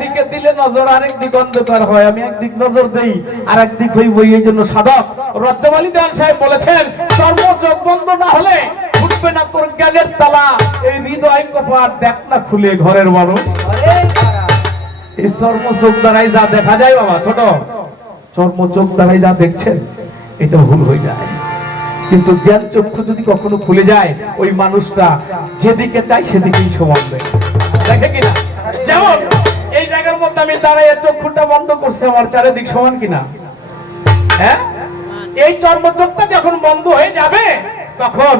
একদিকে দিলে নজর আরেক দিক অন্ধকার হয়, আমি একদিক নজর দেই আর একদিক হইব, এই জন্য সাধক রজ্জাব আলী দেওয়ান সাহেব বলেছেন চর্ম চোখ বন্ধ না হলে উঠবে না তোর জ্ঞানের তালা, এই হৃদয় কপাট দেখ না খুলে ঘরের মানুষ। এই চর্ম চোখ দ্বারাই যা দেখা যায় বাবা, ছোট চর্ম চোখ দ্বারাই যা দেখছেন এটা ভুল হয়ে যায়, কিন্তু জ্ঞান চক্ষু যদি কখনো খুলে যায় ওই মানুষটা যেদিকে চাই সেদিকেই সমান দেখে কিনা। যেমন এই জায়গার মধ্যে আমি দাঁড়াইয়া চক্ষুটা বন্ধ করছি, আমার চারিদিক সমান কিনা? হ্যাঁ, এই চর্ম চোখটা যখন বন্ধ হয়ে যাবে তখন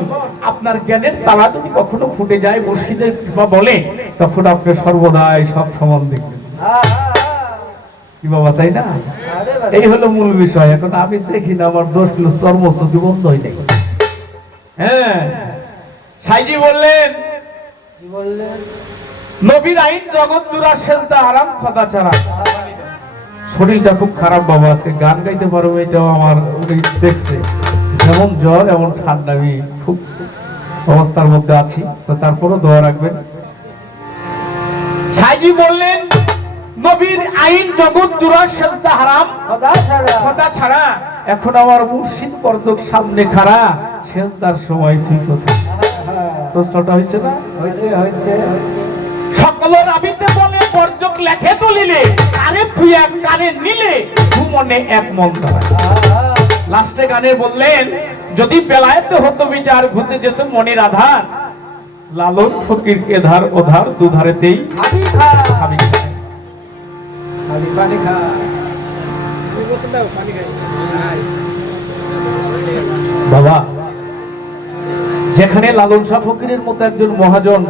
আপনার জ্ঞানের তালা যদি কখনো ফুটে যায়, মুর্শিদের কৃপা বলে, তখন আপনি সর্বদাই সব সমান দেখবেন। কি বাবা, তাই না? এই হলো মূল বিষয়। এখন আমি দেখি না আমার দোষ হলো চর্ম চোখ বন্ধ হয়ে যায়। হ্যাঁ, সাইজি বললেন নবীর আইন জগৎ জুড়া সেজদা হারাম খোদা ছাড়া। শরীরটা খুব খারাপ বাবা, আজকে গান গাইতে পারবো এটাও আমার দেখছে, যেমন জ্বর এমন ঠান্ডা, আমি খুব অবস্থার মধ্যে আছি, তো তারপরও দোয়া রাখবেন। সাইজি বললেন নবীর আইন জগৎ জুড়া সেজদা হারাম খোদা ছাড়া। এখন আমার মুর্শিদ পর্যক সামনে খাড়া, সেজদার সময় তুই কোথায়? প্রশ্নটা হয়েছে না? হয়েছে। সকল রাবিতে বলে পর্যক লেখে তুলিলে, কানে তুই এক কানে নিলে মনে এক মন ধরা। লাস্টে গানে বললেন যদি বেলায়েতে হতো বিচার ঘুচে যেত মনের আধার, লালন ফকির এধার ওধার দুধারেতেই খাবি বাবা। যেখানে লালন শাহ ফকিরের মতো একজন মহাজন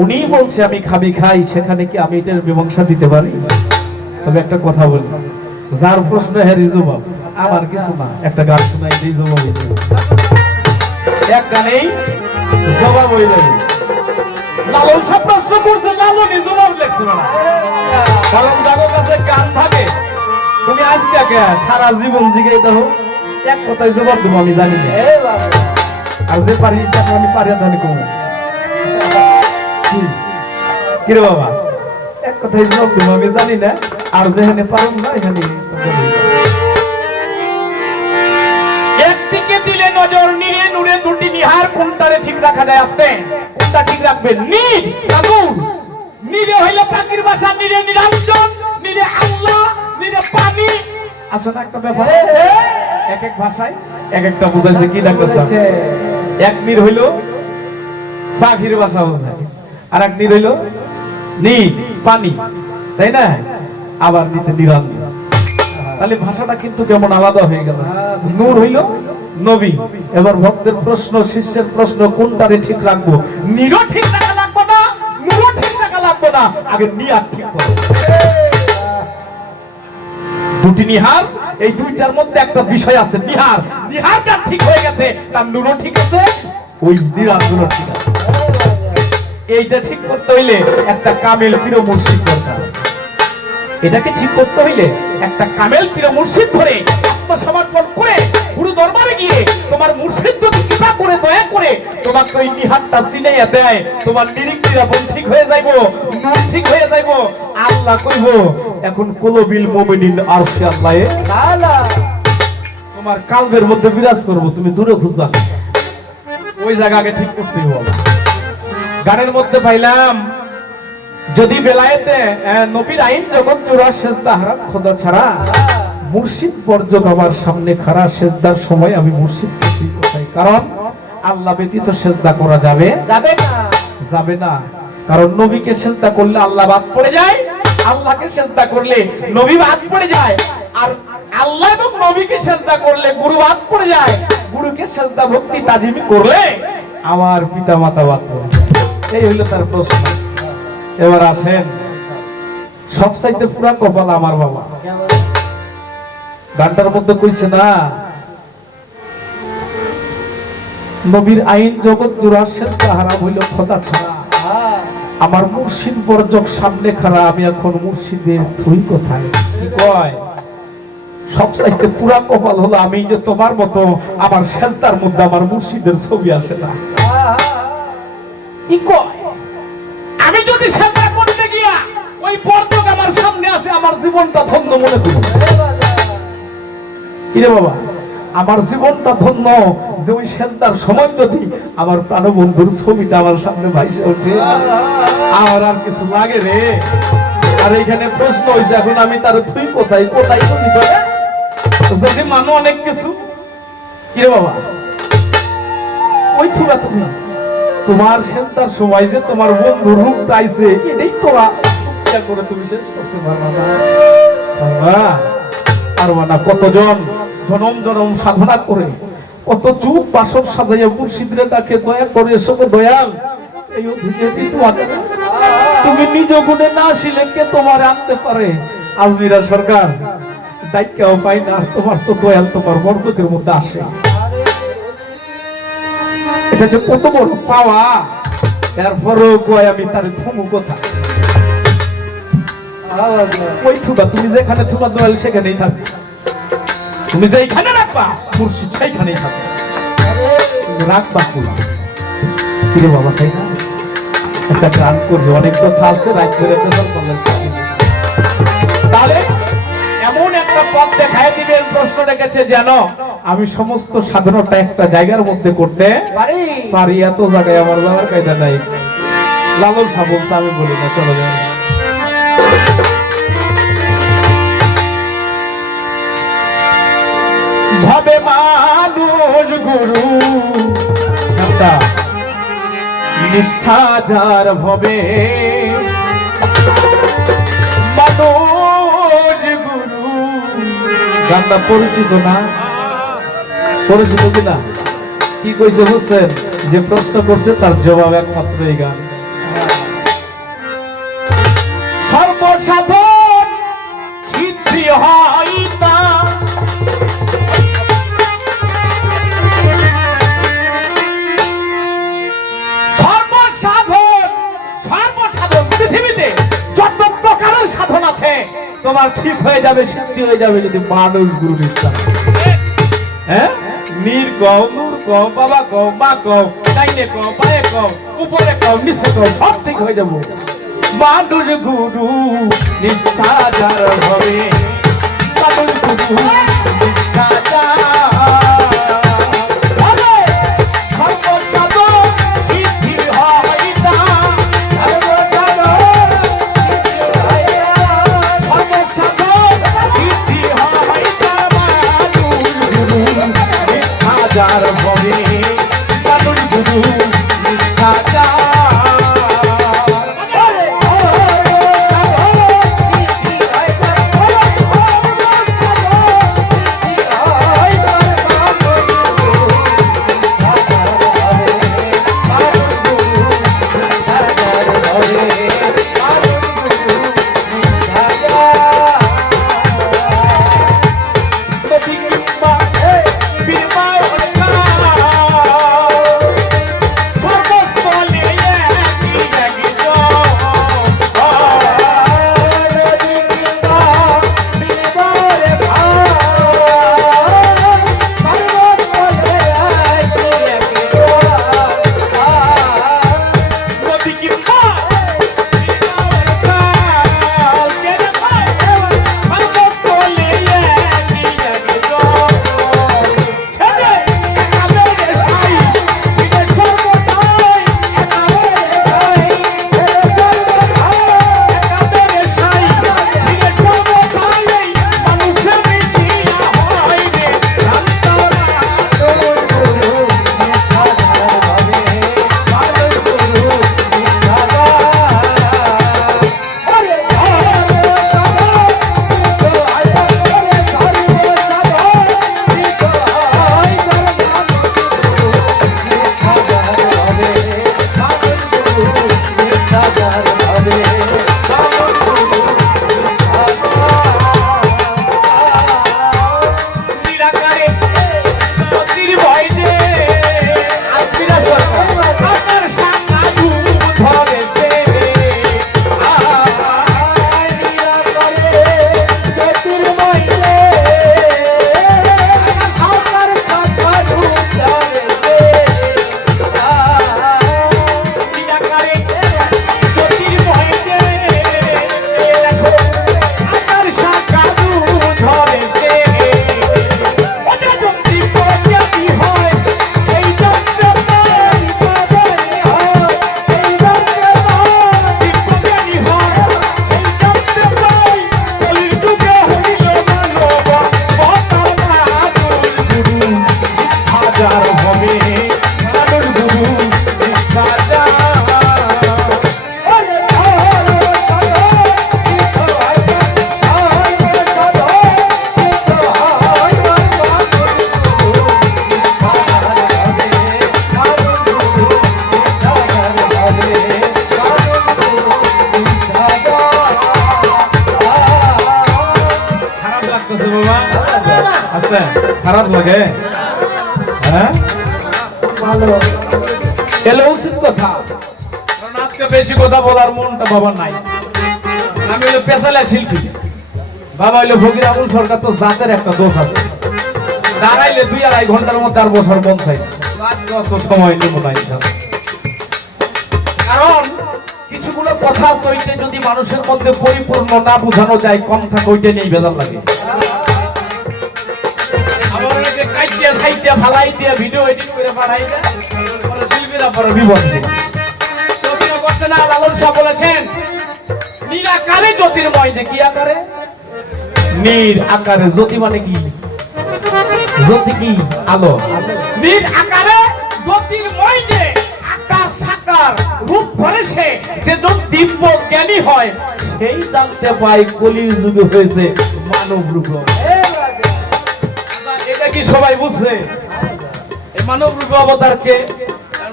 উনি বলছে আমি খাবি খাই, সেখানে কি আমি এটার মীমাংসা দিতে পারি? তবে একটা কথা বলি, যার প্রশ্ন হ্যাঁ রিজবাব, আমার কিছু না, একটা গান শোনাই রিজবাব এক গানেই জবাব হয়ে যাবে। লালন শাহ প্রশ্ন করছে, লালনই জবাব লিখছে না, কারণ যাদের কাছে গান থাকে তুমি আজকে সারা জীবন জিগে দাও এক কথায় জবাব দেবো আমি জানি না, আর যে পারি আমি পারি জানি কম কিরে বাবা, এক কথায় জবাব দেবো আমি জানি না, আর যেখানে পারুন না এখানে একদিকে দিলে নজর নিরে নুরে দুটি নিহার, কোনটারে ঠিক রাখা যায়? আসতে কোনটা ঠিক রাখবেন? নীর কাকুর নিরে হইলে পাখির ভাষা, নিরে নিরঞ্জন, নিরে আল্লাহ, নিরে পানি। আছে না একটা ব্যাপার, এক এক ভাষায় এক একটা বুঝাইছে কি ডাক্তার সাহেব। এক নীর হইল পাখির ভাষা বোঝায়, আর এক নীর হইল নীর পানি, তাই না? আবার নিতে নিরঞ্জন, তাহলে ভাষাটা কিন্তু কেমন আলাদা হয়ে গেল। নূর হইল নবী। এবার ভক্তের প্রশ্ন, শিষ্যের প্রশ্ন, কোনটারে ঠিক রাখবো? নীরও ঠিক রাখা লাগবো না, নূরও ঠিক রাখা লাগবো না, আগে নিয়ার ঠিক করো। দুটি নিহার, এই দুইটার মধ্যে একটা বিষয় আছে, নিহার। নিহারটা ঠিক হয়ে গেছে, তার নূরও ঠিক আছে, ওই নিরাজও ঠিক আছে। এইটা ঠিক করতে হইলে একটা কামেল পীর মুর্শিদ দরকার। এটাকে ঠিক করতে হইলে একটা কামেল পীর মুর্শিদ ধরে আত্মসমর্পণ করে গুরু দরবারে গিয়ে তোমার মুর্শিদ যদি কৃপা করে দয়া করে তোমাকে ওই নিহারটা চিনাইয়া দেয়, তোমার নিরিক নিরাপন ঠিক হয়ে যাইবো, নূর ঠিক হয়ে যাইবো। আল্লাহ কইব এখন কুলবিল মুমিনিন আরশে আল্লাহে তাআলা তোমার কালবের মধ্যে বিরাজ করব, তুমি দূরে খুঁজবা, ওই জায়গা আগে ঠিক করতে হবে। গানের মধ্যে পাইলাম যদি বেলায়েতে নবীর আইন জগৎ জোড়া সেজদা হারাম খোদা ছাড়া, মুর্শিদ পর্যক আমার সামনে খাড়া, সেজদার সময় আমি মুর্শিদকে ঠিক কোথায়? কারণ আল্লাহ ব্যতীত সেজদা করা যাবে না, কারণ নবীকে সেজদা করলে আল্লাহ বাদ পড়ে যায়, আল্লাহকে সেজদা করলে নবী বাদ পড়ে যায়, আর আল্লাহ এবং নবীকে সেজদা করলে গুরু বাদ পড়ে যায়, গুরুকে সেজদা ভক্তি তাজিমি করলে আমার পিতা মাতা বাদ পড়ে। এই হলো তার প্রশ্ন। এবার আসেন, সবচাইতে পুরা কপাল আমার বাবা। গানটার মধ্যে কইছে না নবীর আইন জগৎ জোড়া সেজদা হারাম হইল খোদা ছাড়া, আমার মুর্শিদ বর্জক সামনে খাড়া, আমি এখন মুর্শিদের তুই কোথায়? কি কয়? সবচাইতে পুরা কপাল হলো আমি যে তোমার মতো আমার সেজদার মধ্যে আমার মুর্শিদের ছবি আসে না। কি কয়? আমি যদি সেজদা করতে গিয়া ওই পর্দক আমার সামনে আসে, আমার জীবনটা ধন্য মনে করি। কিরে বাবা, আমার জীবনটা ধন্য যে ওই সেজদার সময় যদি আমার প্রাণবন্ধুর ছবিটা আমার সামনে ভাইসে ওঠে, আমার আর কিছু লাগে রে। আর এইখানে প্রশ্ন হয়েছে, এখন আমি তার তুই কোথায় কোথায় তুমি ধরে যদি মানো অনেক কিছু। কিরে বাবা, ওই থুবা তুমি তোমার শেষদার সময় যে তোমার বন্ধুর রূপ পাইছে, এটাই তোরা করে তুমি শেষ করতে পারবা না। পারবা না। কতজন জনম জনম সাধনা করে, কত চুপ বাসন সাজাইয়া মুর্শিদরে ডাকে দয়া করে এসবে দয়াল এই অধিকারই তোমাদের। তুমি নিজ গুণে না আসিলে কে তোমার আনতে পারে? আজমিরা সরকার দায়িত্বও পাই না, তোমার তো দয়াল তোমার বর্ধকের মধ্যে আসে। এটা যে কত বড় পাওয়া, এরপরও কয় আমি তার থমু কথা। ওই থুবা তুমি যেখানে থুবা দয়াল সেখানেই থাকবে, তুমি যেখানে রাখবা মুর্শিদ সেইখানেই থাকবে, রাখবা খোলা। কিরে বাবা, তাই না? একটা গান করবে, অনেক কথা আছে, রাত করে তাহলে এমন একটা পথ দেখায় দিবেন। প্রশ্ন রেখেছে যেন আমি সমস্ত সাধনাটা একটা জায়গার মধ্যে করতে পারি। এত জায়গায় আমার যাওয়ার কায়দা নাই। লালন সাহ বলছে, আমি বলি না, চলো যাই। ভাবে মানুষ গুরু নিষ্ঠা যার ভবে, মানুষ গুরু গানটা পরিচিত না? পরিচিত কিনা? কি কইছে বুঝছেন? যে প্রশ্ন করছে তার জবাব একমাত্র এই গান। সর্বসাধন সিদ্ধি হয় না, পৃথিবীতে যত প্রকারের সাধন আছে তোমার ঠিক হয়ে যাবে, সিদ্ধি হয়ে যাবে যদি মানুষ গুরু নিষ্ঠা। হ্যাঁ, নীর কও, নূর কও, বাবা কও, মা কও, ডাইনে কও, বায়ে কও, উপরে কও, নিচে কও, সব ঠিক হয়ে যাবো। মানুষ গুরু নিষ্ঠা যার হবে, মানুষ গুরু নিষ্ঠা যার যার ভবে, মানুষ গুরু নিষ্ঠা যার। Bye. লাগতেছে বাবা? আচ্ছা, খারাপ লাগে? হ্যাঁ, ভালো এলো উচিত কথা, কারণ আজকে বেশি কথা বলার মনটা বাবার নাই। আমি হইলো পেশালা শিল্পী, বাবা হইলো ফকির আবুল সরকার। তো জাতের একটা দোষ আছে, দাঁড়াইলে 2-2.5 ঘন্টার মধ্যে আর বসার মন চাই না। আজকে অত সময় নেব না, কারণ কিছুগুলো কথা সইতে যদি মানুষের মধ্যে পরিপূর্ণ না বোঝানো যায়, কম থাকে ওইটা নিয়েই বেজার লাগে। আবার অনেকে কাইটিয়া সাইটিয়া ফালাই দিয়ে ভিডিও এডিট করে পাঠাই দেয়, পরে শিল্পীরা পরে বিপদ প্রশ্ন করছে না। লালন শাহ বলেছেন নিরাকারে জ্যোতির্ময়, যে কি আকারে? নীর আকারে। জ্যোতি মানে কি? জ্যোতি কি? আলো। নীর আকারে জ্যোতির্ময়, যে আকার সাকার রূপ ধরে সে, যে জন দিব্য জ্ঞানী হয়, সেই জানতে পায় কলির যুগে হয়েছে মানব রূপ। এটা কি সবাই বুঝছে? এই মানব রূপ অবতারকে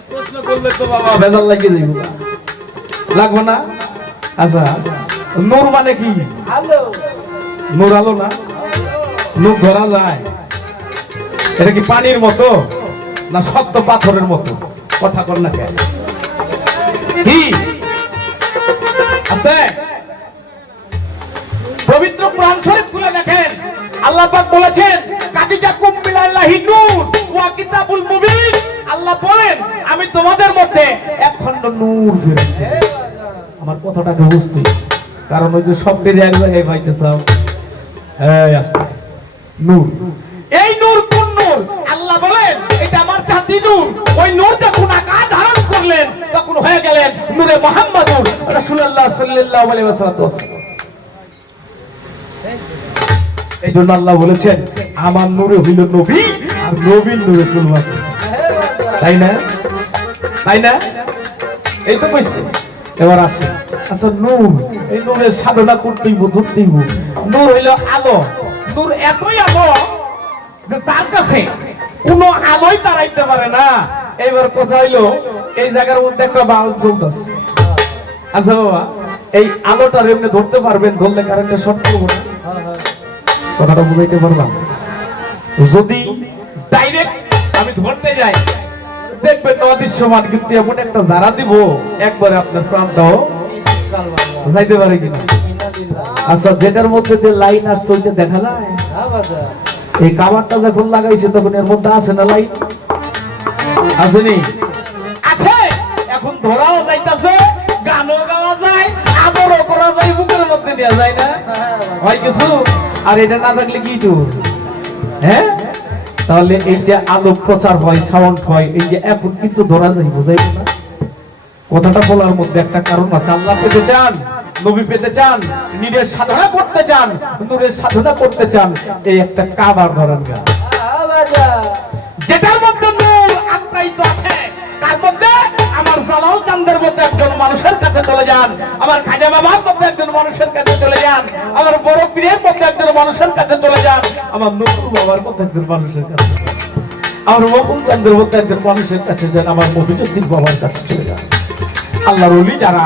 প্রশ্ন করলে তো বাবা বেজাল লাগিয়ে যাইব, লাগবো না? আচ্ছা, নূর মানে কি? আলো। নূর আলো না? নূর ধরা যায়? এটা কি পানির মতো না শক্ত পাথরের মতো? কথা কর না কেন? কি আছে? পবিত্র কোরআন শরীফ খুলে দেখেন, আল্লাহ পাক বলেছেন কাদিজাকুম মিনাল্লাহি নূর ওয়া কিতাবুল মুবিন। আল্লাহ বলেন আমি তোমাদের মধ্যে এক খণ্ড নূর ফিরেছি। আমার কথাটাকে বুঝতে, কারণ ওই যে শব্দের এক জায়গায় পাইতে চাও। এই আস্তে, নূর। এই নূর কোন নূর? আল্লাহ বলেন এটা আমার জাতি নূর। ওই নূর যখন আকার ধারণ করলেন তখন হয়ে গেলেন নূরে মুহাম্মদুর রাসূলুল্লাহ সাল্লাল্লাহু আলাইহি ওয়াসাল্লাম। এই জন্য আল্লাহ বলেছেন আমার নূরে হইল নবী, আর নবীর নূরে কুলওয়াত। তাই না? তাই না? এই তো কইছে। এবার আসে, আচ্ছা নূর, এই নূরের সাধনা করতেই ধরতেই। নূর হইল আলো। নূর এতই আলো যে যার কাছে কোনো আলোই তাড়াইতে পারে না। এইবার কথা হইলো এই জায়গার মধ্যে একটা বাল্ব জ্বলতেছে। আচ্ছা বাবা, এই আলোটা এমনি ধরতে পারবেন? ধরলে কারেন্টে শর্ট করবো না? কথাটা বুঝাইতে পারলাম? যদি ডাইরেক্ট আমি ধরতে যাই, দেখবেন অদৃশ্যমান, কিন্তু এমন একটা জারা দিব একবারে আপনার প্রাণটাও যাইতে পারে কিনা। আচ্ছা, যেটার মধ্যে যে লাইন আসছে ওইটা দেখা যায়? এই কাভারটা যখন লাগাইছে তখন এর মধ্যে আছে না লাইন? আসেনি? আছে। এখন ধরাও যাইতাছে, গানও গাওয়া যায়, আদরও করা যায়, বুকের মধ্যে দেওয়া যায় না? হয় কিছু। আর এটা না থাকলে কি তো? হ্যাঁ, তাহলে এই যে আলো প্রচার হয়, সাউন্ড হয়, এই যে এখন কিন্তু ধরা যায়, বোঝাই না? কথাটা বলার মধ্যে একটা কারণ আছে। আল্লাহ পেতে চান, নবী পেতে চান, নিজের সাধনা করতে চান, নূরের সাধনা করতে চান, এই একটা কাবার ধরেন গা, যেটার মধ্যে নূর আত্মায়িত আছে। তার মধ্যে আমার জালাল চাঁদের মধ্যে একজন মানুষের কাছে চলে যান, আমার খাজা বাবার মধ্যে একজন মানুষের কাছে চলে যান, আমার বড় পীরের মধ্যে একজন মানুষের কাছে চলে যান, আমার নূর বাবার মধ্যে একজন মানুষের কাছে, আমার মকুল চাঁদের মধ্যে একজন মানুষের কাছে যান, আমার মফিজুদ্দিন বাবার কাছে চলে যান। আল্লাহর ওলি যারা,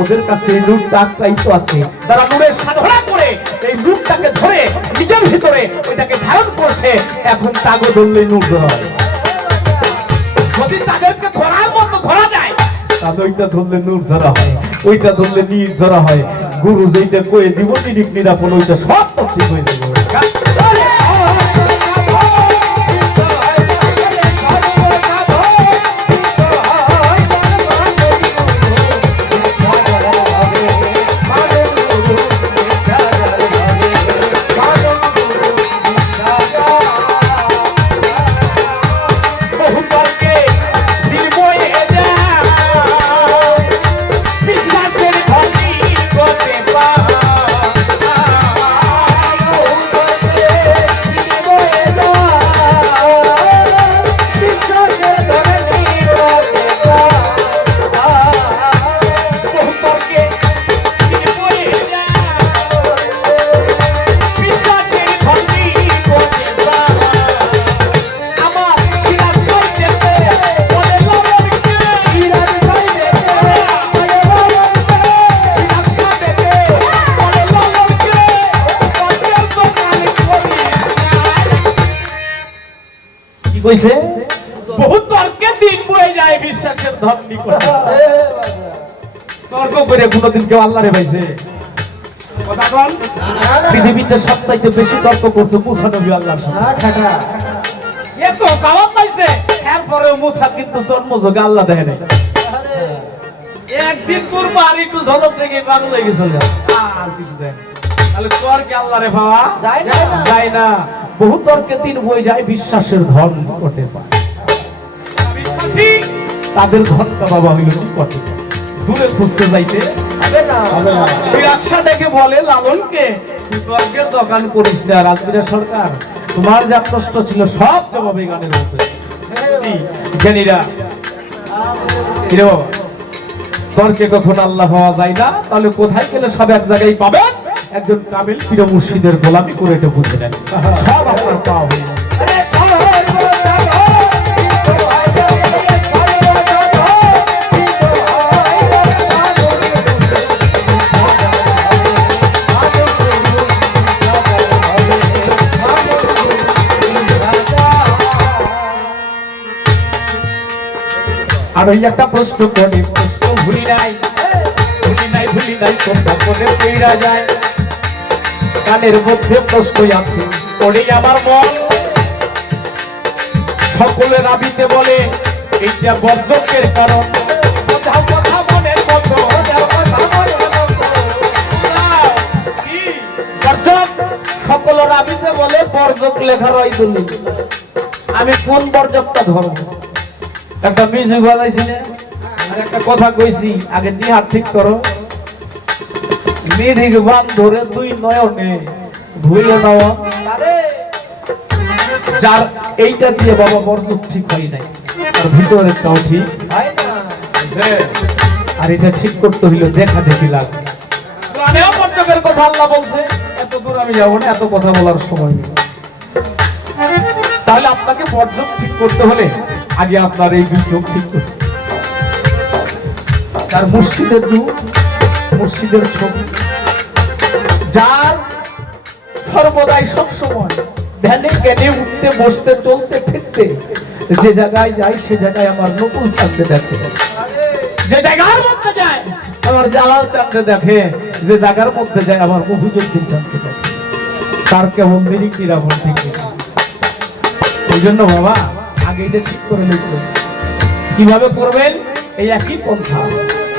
ওদের কাছে এই নূরটা আত্মায়িত আছে। তারা নূরের সাধনা করে এই নূরটাকে ধরে নিজের ভিতরে ওইটাকে ধারণ করছে। এখন তাগো ধরলেই নূর ধরা হয়। যদি তাদেরকে ধরার মতো ধরা যায়, তাহলে ওইটা ধরলে নূর ধরা হয়, ওইটা ধরলে নীর ধরা হয়। গুরু যেইটা কয়ে দিব নিরিক নিরাপন, ওইটা সব ঠিক হয়ে যাবে। কইছে বহুত তর্কে দিন বয়ে যায় বিশ্বাসের ধন নিকটে। তর্ক করে কোনদিন কেউ আল্লাহরে পাইছে? কথা বল। পৃথিবীতে সবচাইতে বেশি তর্ক করছে মুসা নবী আল্লাহর সাথে। এত কাওয়াত পাইছে, এরপরেও মুসা কিন্তু জন্মযোগে আল্লাহ দেখে নাই। একদিন পূর্ব আর একটু ঝলক দেখে পাগল হয়ে গেছিল, আর কিছু দেয় না। তাহলে তর্কে আল্লাহরে পাওয়া যায় না। বহু তর্কে দিন বয়ে যায় বিশ্বাসের ধন নিকটে পায়। বিশ্বাসী তাদের ধনটা বাবা হইল নিকটে, দূরে খুঁজতে যাইতে ওই আশা ডেকে বলে লালনকে, তুই তর্কের দোকান করিস না। রাজবীরের সরকার, তোমার যা প্রশ্ন ছিল সব জবাব এই গানের মধ্যে। জ্ঞানীরা কিরে বাবা, তর্কে কখন আল্লাহ পাওয়া যায় না, তাহলে কোথায় গেলে সব এক জায়গায় পাবেন? একজন কামিল পীর মুর্শিদের গোলামি করে এটা বুঝে নেন, সব আপনার পাওয়া হয়ে যাবে। আর ওই একটা প্রশ্ন করি, প্রশ্ন ভুলি নাই কোনটা কোনে পেরা যায়। কানের মধ্যে প্রশ্ন আছে, ওরে আমার মন সকলে রাবিতে বলে এইটা বর্জকের কারণ। কথা মনের মতো বর্জক সকল রাবিতে বলে বর্জক লেখার ওই দলিল। আমি কোন বর্জকটা ধরব? একটা মিউজিক বাজাইছি না, আর একটা কথা কইছি, আগে দিয়ে হাত ঠিক করো। নিধিক বান ধরে তুই নয়নে ভুল নাও, যার এইটা দিয়ে বাবা বর্জক ঠিক হয় নাই, আর ভিতরেরটাও ঠিক হয় না। আর এটা ঠিক করতে হইল দেখা দেখি লাগবে। বর্জকের কথা আল্লাহ বলছে, এত দূর আমি যাবো না, এত কথা বলার সময় নেই। তাহলে আপনাকে বর্জক ঠিক করতে হলে আগে আপনার এই বিদ্যুৎ ঠিক করতে, তার মুর্শিদের রূপ, মুর্শিদের ছবি, যার সর্বদাই সবসময় ধ্যানে জ্ঞানে উঠতে বসতে চলতে ফিরতে যে জায়গায় যায় সে জায়গায় আমার নকুল চাঁদে দেখে, যে জায়গার মধ্যে যায় আমার জালাল চাঁদে দেখে, যে জায়গার মধ্যে যায় আমার মফিজুদ্দিন চাঁদে দেখে। তার কেমন নিরিকি রাবণ ঠিক। এই জন্য বাবা আগে এটা ঠিক করে লিখবেন। কিভাবে করবেন? এই একই পন্থা,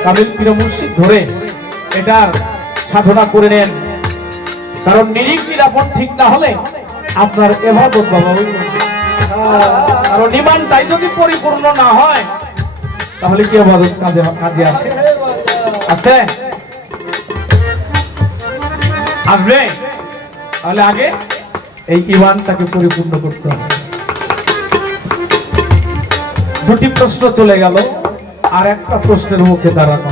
কামিল পীর মুর্শিদ ধরে এটার সাধনা করে নেন। কারণ নিরিকি রাবণ ঠিক না হলে আপনার ইবাদত বাবা হইবে না। কারণ ঈমানটাই যদি পরিপূর্ণ না হয় তাহলে কি ইবাদত কাজে আসে? আসে? আসবে? তাহলে আগে এই ঈমানটাকে পরিপূর্ণ করতে হবে। দুটি প্রশ্ন চলে গেল, আর একটা প্রশ্নের মুখে দাঁড়ানো